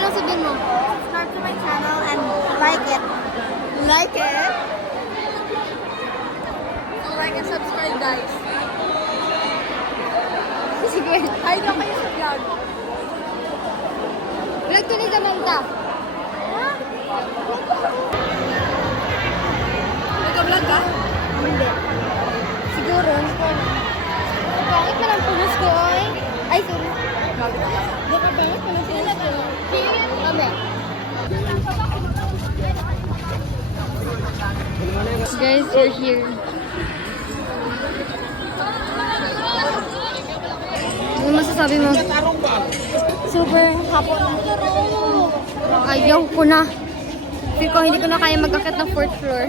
anong sabihin mo? Subscribe to my channel and like it. Like it? Like and subscribe, guys. Sige, hi na kayo sa vlog. Vlog to ni Samantha. Nag-vlog ka? Hindi. Siguro, hindi ko alam. Bakit ka lang pumus ko, oy? Ay, sorry. Di ka ba? Pumus ko na to. Kami. Guys, we're here. Ano masasabi mo? Super hapon. Ayaw ko na. Feel ko hindi ko na kaya mag-akit ng 4th floor.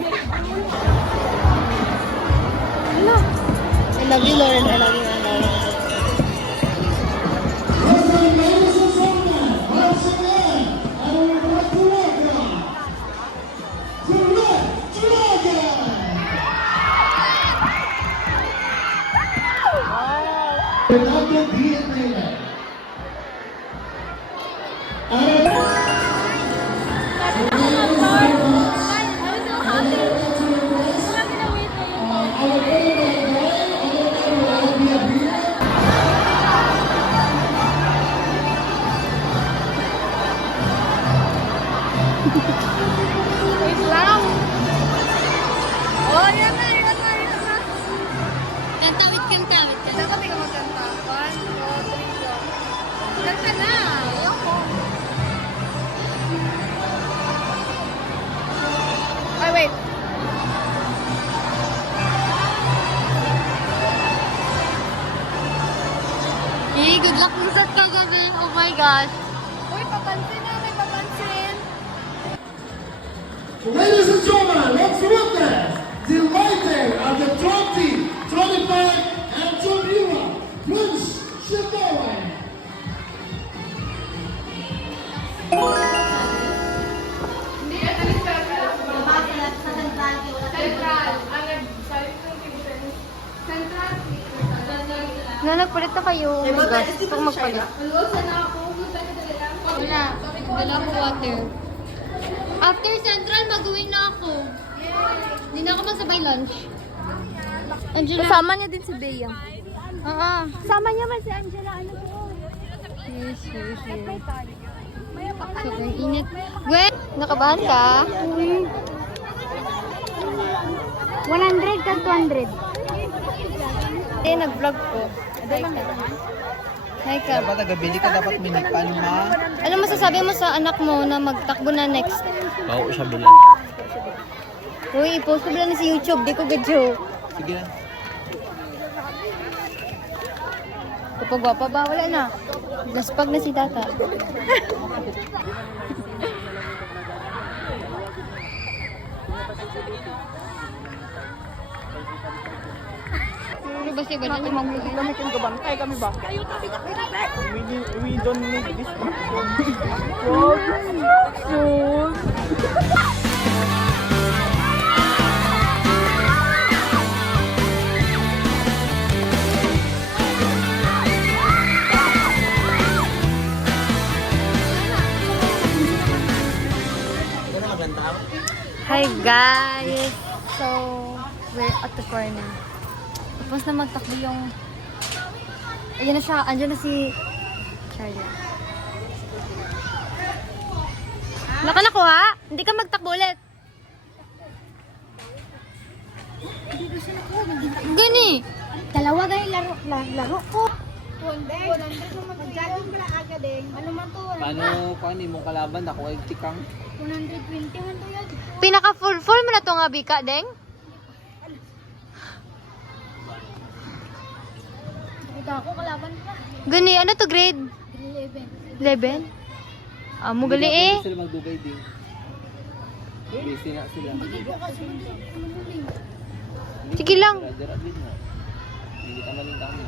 Ano? I love you, Lauren. I love you, Lauren. Wait lang. Oh, yan na. Kanta, wait, kanta. Dapat ikaw magkanta. 1, 2, 3, go. Kanta na. Ayoko. Ay, wait. Hey, good luck mo sa kagabi. Oh my gosh. Uy, papansin na. May papansin. Ladies and gentlemen, let's witness the lighting of the 2025 Antonina Prince Shimoy. Na nagpalit na kayo. Magas. Itong magpalit. Wala. Wala ko water. After Central, mag-uwi na ako. Hindi na ako masabay lunch. Angela. Kasama niya din si Bea. Oo. Kasama niya man si Angela. Ano po? Yes, yes, yes. Sobrang init. Gwen, nakabahan ka? 100 ka 200. Eh, nag-vlog ko. Hi ka. Hi ka. Dapat nagabili ka, dapat minipan ma. Ano masasabi mo sa anak mo na magtakbo na next? Oo, siya bilang. Uy, i-post ko lang sa YouTube. Di ko gadyo. Sige lang. Kapag gwapa ba? Wala na. Gaspag na si tata. Ano ba siya ba dyan? Kami kung gabantay kami ba? We don't need this. Hi guys! So, we're at the corner. Tapos na magtakbo yung... Ayan na siya. Andiyan na si Charlie. Wala ka nakuha? Hindi ka magtakbo ulit. Gani! Dalawa kayo laro ko. 100 naman mag-jogging pala aga din. Ano man to? Paano ko ni mong kalaban ako ay tikang 120 man to yan. Pinaka full mo na to nga bika, Deng? Ito ako kalaban pa. Gani, ano to grade? 11. 11? Ah, mo gali eh. Sila magdugay din. Busy na sila. Sige lang. Dira din na. Hindi ka maling kami.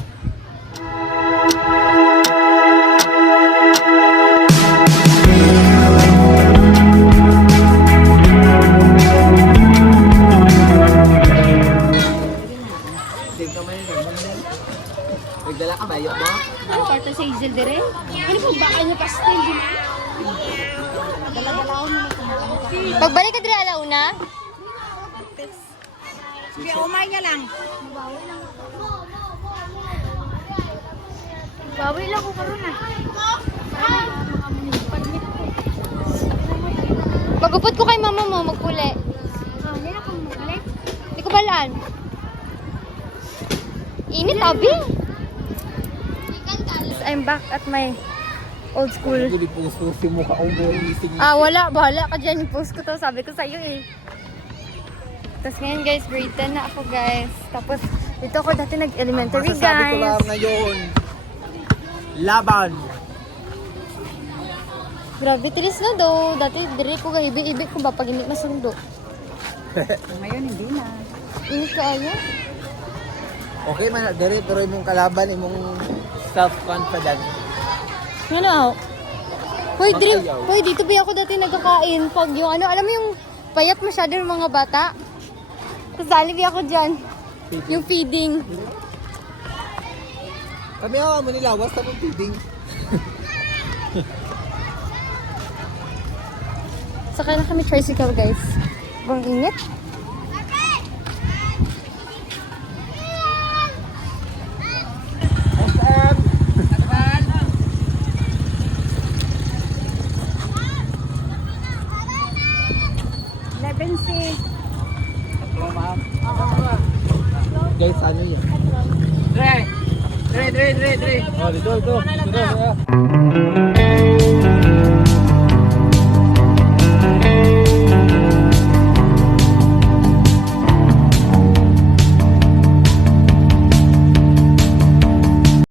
Ano parta sa Hazel dire? Ano po ba? Ano pastel din? alauna? Sige, umay niya lang. Bawi lang ko karon na. Magupot ko kay mama mo, magpuli. Hindi na kong magalit. Hindi ko balaan. Init, abi. I'm back at my old school. Hindi po susi mo ka gising. Wala. Bahala ka dyan. Yung post ko to. Sabi ko sa'yo eh. Tapos ngayon guys, grade 10 na ako guys. Tapos dito ako dati nag-elementary guys. Masasabi ko lang ngayon. Laban. Grabe, tiris na daw. Dati dire ko ibi-ibi ko ba pag hindi masundo. Ngayon, hindi na. Init ka ayo. Okay man, dire pero imong kalaban, imong self-confident. Ano? Hoy, dream. Hoy, dito ba ako dati nagkakain? Pag yung ano, alam mo yung payat masyado ng mga bata? Tapos dali ba ako dyan? Yung feeding. Kami ako mo nilawas sa mong feeding. Sakay na kami tricycle guys. Bang init. SM. Guys, ano yan? Dre! Oh, dito.